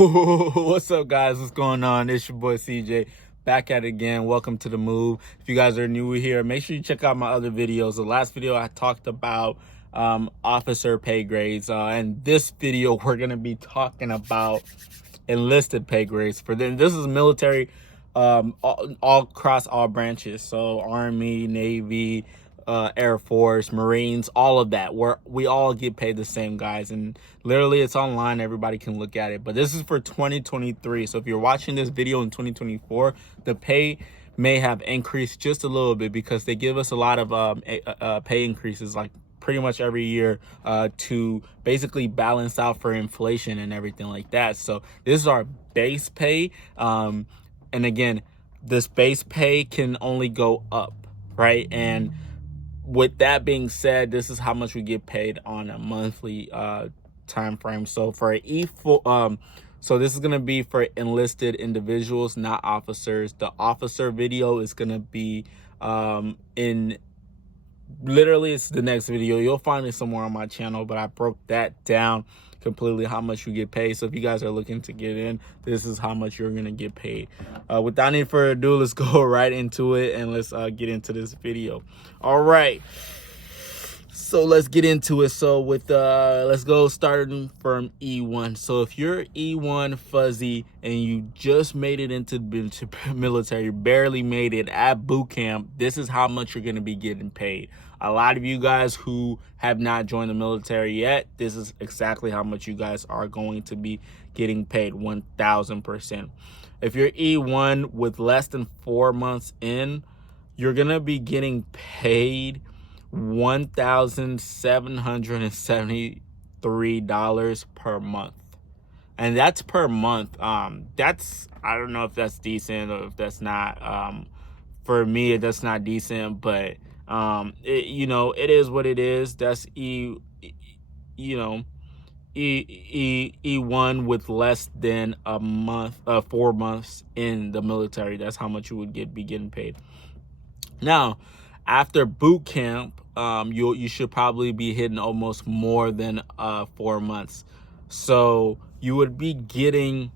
What's up, guys? What's going on? It's your boy CJ, back at it again. Welcome to the move. If you guys are new here, make sure you check out my other videos. The last video I talked about officer pay grades, and this video we're gonna be talking about enlisted pay grades. For them, this is military, all across all branches. So Army, Navy, Air Force, Marines, all of that. We all get paid the same, guys, and literally it's online. Everybody can look at it. But this is for 2023. So if you're watching this video in 2024, the pay may have increased just a little bit because they give us a lot of pay increases, like pretty much every year, to basically balance out for inflation and everything like that. So this is our base pay, and again, this base pay can only go up, right? And with that being said, this is how much we get paid on a monthly time frame. So for so this is gonna be for enlisted individuals, not officers. The officer video is gonna be in literally it's the next video. You'll find it somewhere on my channel, but I broke that down completely, how much you get paid. So if you guys are looking to get in, this is how much you're gonna get paid. Without any further ado, let's go right into it and let's get into this video. All right, so let's get into it. So with let's go starting from E1. So if you're E1 fuzzy and you just made it into the military, barely made it at boot camp, this is how much you're going to be getting paid. A lot of you guys who have not joined the military yet, this is exactly how much you guys are going to be getting paid, 1000%. If you're E1 with less than 4 months in, you're going to be getting paid $1,773 per month, and that's per month. That's, I don't know if that's decent or if that's not. For me, that's not decent, but it is what it is. That's E1 with less than a month, 4 months in the military. That's how much you would be getting paid. Now, after boot camp, you should probably be hitting almost more than 4 months. So you would be getting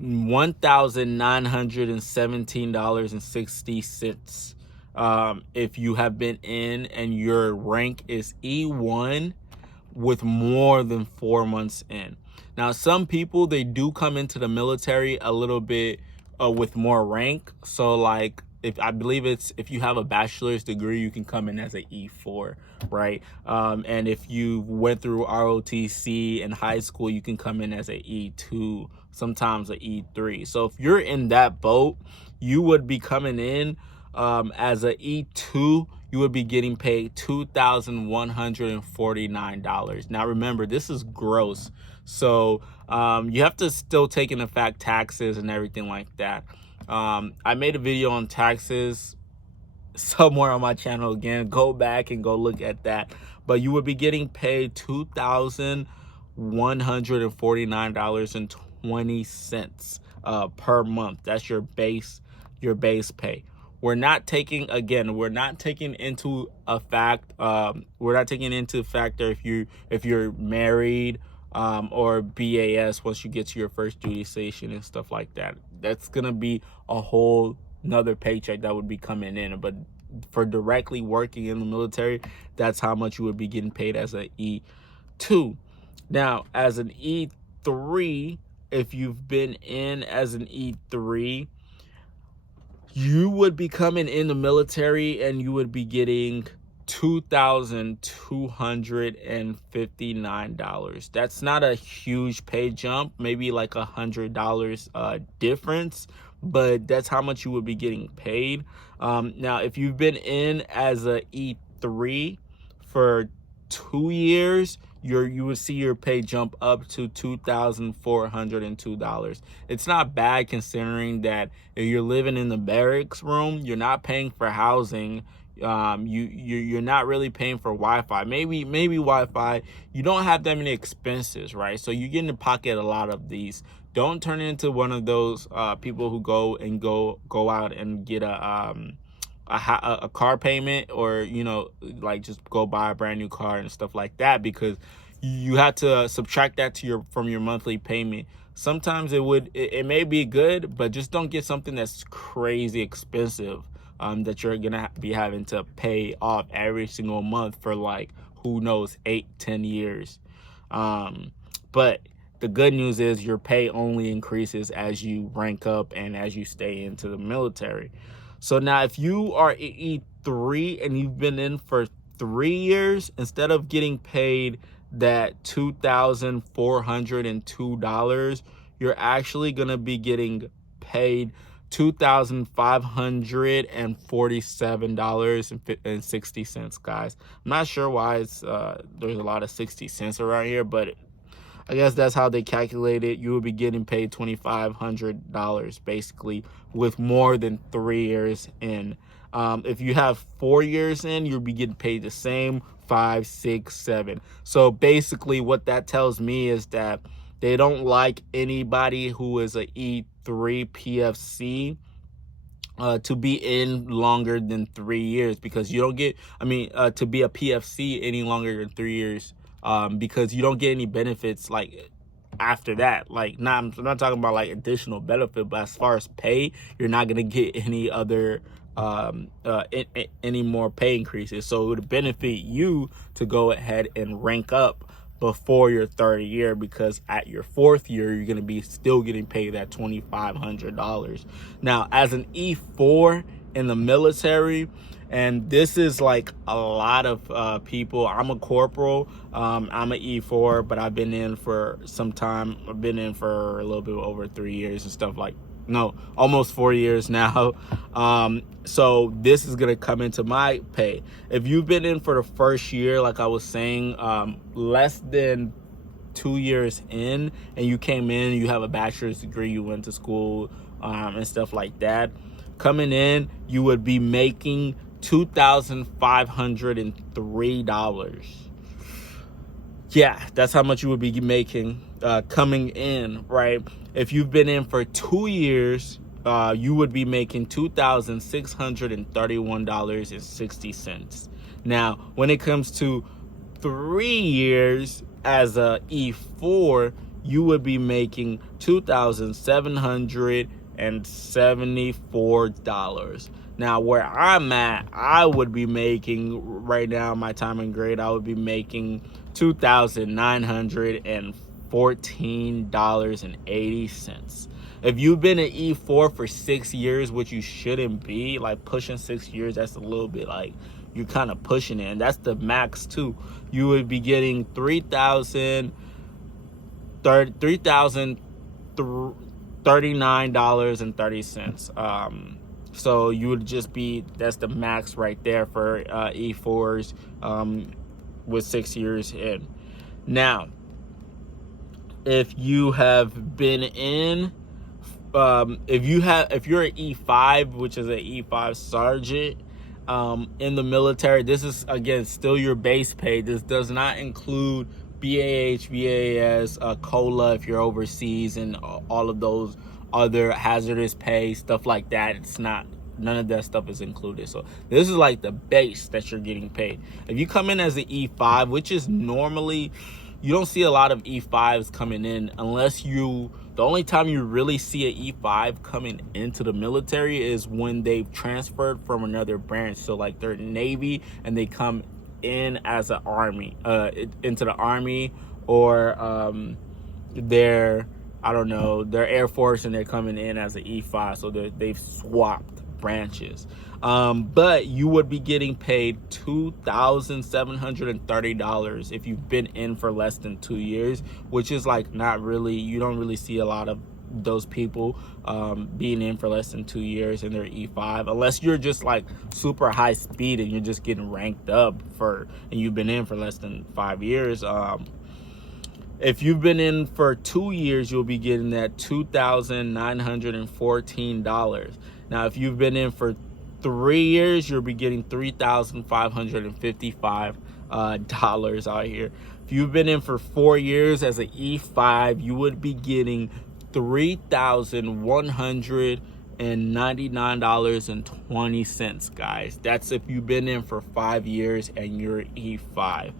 $1,917.60 if you have been in and your rank is E1 with more than 4 months in. Now, some people, they do come into the military a little bit with more rank. So like, if you have a bachelor's degree, you can come in as an E4, right? And if you went through ROTC in high school, you can come in as an E2, sometimes an E3. So if you're in that boat, you would be coming in as an E2. You would be getting paid $2,149. Now remember, this is gross, so you have to still take into fact taxes and everything like that. I made a video on taxes somewhere on my channel. Again, go back and go look at that. But you would be getting paid $2,149.20 per month. That's your base pay. We're not taking into factor if you're married, or BAS once you get to your first duty station and stuff like that. That's gonna be a whole another paycheck that would be coming in. But for directly working in the military, that's how much you would be getting paid as an E2. Now, as an E3, if you've been in as an E3, you would be coming in the military and you would be getting $2,259. That's not a huge pay jump, maybe like $100 difference, but that's how much you would be getting paid. Now, if you've been in as a E3 for 2 years, you would see your pay jump up to $2,402. It's not bad considering that if you're living in the barracks room, you're not paying for housing. You're not really paying for Wi-Fi. Maybe Wi-Fi. You don't have that many expenses, right? So you get to pocket a lot of these. Don't turn into one of those people who go out and get a car payment, or like just go buy a brand new car and stuff like that, because you have to subtract that from your monthly payment sometimes it may be good, but just don't get something that's crazy expensive, that you're gonna be having to pay off every single month for like, who knows, 8-10 years. But the good news is your pay only increases as you rank up and as you stay into the military. So now if you are E3 and you've been in for 3 years, instead of getting paid that $2,402, you're actually going to be getting paid $2,547.60, guys. I'm not sure why there's a lot of 60 cents around here, but I guess that's how they calculate it. You will be getting paid $2,500 basically with more than 3 years in. If you have 4 years in, you'll be getting paid the same, 5, 6, 7. So basically what that tells me is that they don't like anybody who is a E3 PFC to be in longer than 3 years, because you don't get, to be a PFC any longer than 3 years, because you don't get any benefits like after that. Like, I'm not talking about like additional benefit, but as far as pay, you're not gonna get any other any more pay increases. So it would benefit you to go ahead and rank up before your third year, because at your fourth year you're going to be still getting paid that $2,500. Now, as an E4 in the military, and this is like a lot of people, I'm a corporal, I'm an E4, but I've been in for some time. I've been in for a little bit over 3 years and stuff, like, no, almost 4 years now. So this is gonna come into my pay. If you've been in for the first year, like I was saying, less than 2 years in, and you came in, you have a bachelor's degree, you went to school, and stuff like that, coming in, you would be making $2,503. Yeah, that's how much you would be making coming in, right? If you've been in for 2 years, you would be making $2,631.60. Now, when it comes to 3 years as a E4, you would be making $2,774. Now, where I'm at, I would be making, right now, my time and grade, I would be making $2,914.80. If you've been an E4 for 6 years, which you shouldn't be, like pushing 6 years, that's a little bit like you're kind of pushing it, and that's the max too. You would be getting $3,039.30. So you would just be, that's the max right there for E4s with 6 years in. Now, if you have been in, if you're an E5, which is an E5 sergeant in the military, this is again still your base pay. This does not include BAH, BAS, COLA if you're overseas, and all of those other hazardous pay, stuff like that. It's not, none of that stuff is included. So this is like the base that you're getting paid. If you come in as an E5, which is normally, you don't see a lot of E5s coming in unless the only time you really see an E5 coming into the military is when they've transferred from another branch. So like they're Navy and they come in as an Army, into the Army, or they're, I don't know, they're Air Force and they're coming in as an E5. So they've swapped branches. But you would be getting paid $2,730 if you've been in for less than 2 years, which is like not really, you don't really see a lot of those people being in for less than 2 years and they're E5, unless you're just like super high speed and you're just getting ranked up and you've been in for less than 5 years. If you've been in for 2 years, you'll be getting that $2,914. Now, if you've been in for 3 years, you'll be getting $3,555 out here. If you've been in for 4 years as an E5, you would be getting $3,199.20, guys. That's if you've been in for 5 years and you're E5.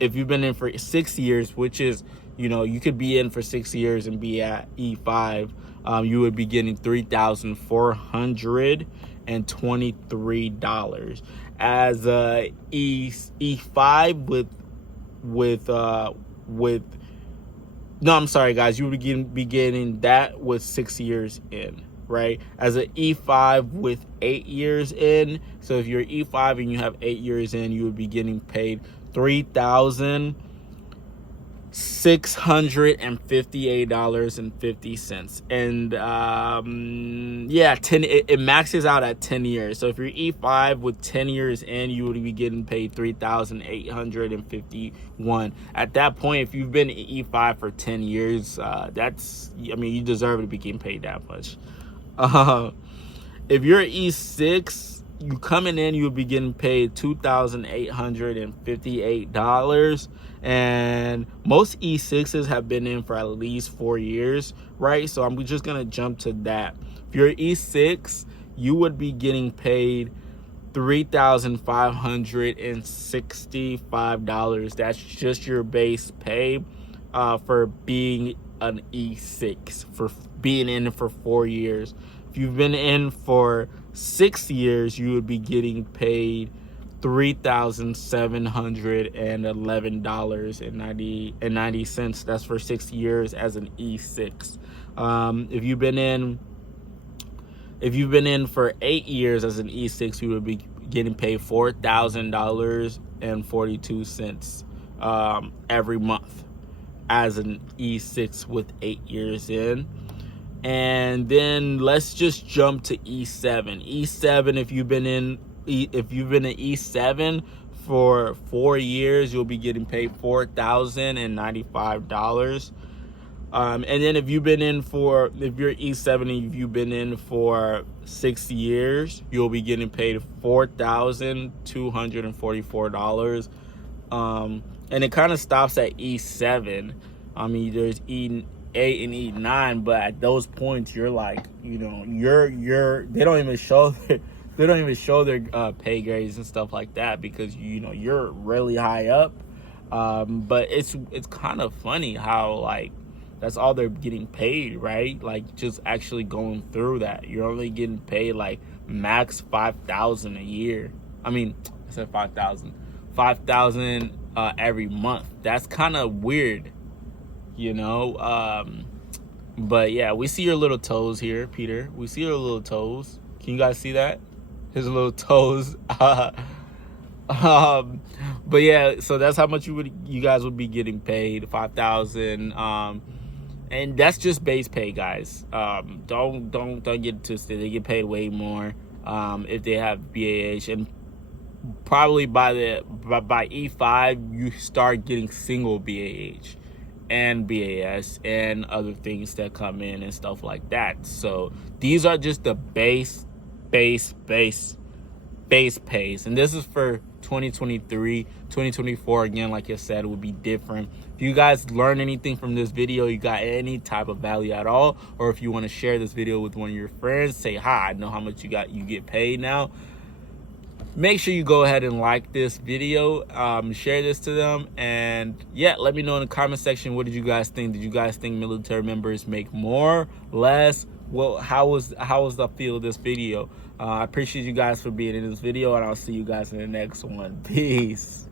If you've been in for 6 years, which is you know, you could be in for 6 years and be at E5. You would be getting $3,423. As a E5 with no, I'm sorry, guys. You would be getting that with 6 years in, right? As an E5 with 8 years in. So if you're E5 and you have 8 years in, you would be getting paid $3,658.50. And yeah, it maxes out at 10 years. So if you're E5 with 10 years in, you would be getting paid $3,851. At that point, if you've been E5 for 10 years, that's, I mean, you deserve to be getting paid that much. If you're E6, you coming in, you would be getting paid $2,858. And most E6s have been in for at least 4 years, right? So I'm just gonna jump to that. If you're E6, you would be getting paid $3,565. That's just your base pay for being an E6, for being in for 4 years. If you've been in for 6 years, you would be getting paid $3,711.90. That's for 6 years as an E6. If you've been in for 8 years as an E6, you would be getting paid $4,000.42 every month as an E6 with 8 years in. And then let's just jump to E7. E7, if you've been an E7 for 4 years, you'll be getting paid $4,095. And then if you're E7 and you've been in for 6 years, you'll be getting paid $4,244. And it kind of stops at E7. I mean, there's E8 and E9, but at those points, you're like, you know, they don't even show their pay grades and stuff like that, because you know you're really high up. But it's kind of funny how, like, that's all they're getting paid, right? Like, just actually going through that, you're only getting paid like max $5,000 a year. I mean, I said 5,000 every month. That's kind of weird, you know. But yeah, we see your little toes here, Peter. We see your little toes. Can you guys see that? His little toes. But yeah, so that's how much you guys would be getting paid, $5,000. And that's just base pay, guys. Don't get twisted. They get paid way more if they have BAH, and probably by E5 you start getting single BAH and BAS and other things that come in and stuff like that. So these are just the base pays, and this is for 2023. 2024, again, like I said, would be different. If you guys learn anything from this video, you got any type of value at all, or if you want to share this video with one of your friends, say, hi, I know how much you get paid now. Make sure you go ahead and like this video, share this to them, and yeah, let me know in the comment section, what did you guys think? Did you guys think military members make more, less? Well, how was the feel of this video? I appreciate you guys for being in this video, and I'll see you guys in the next one. Peace.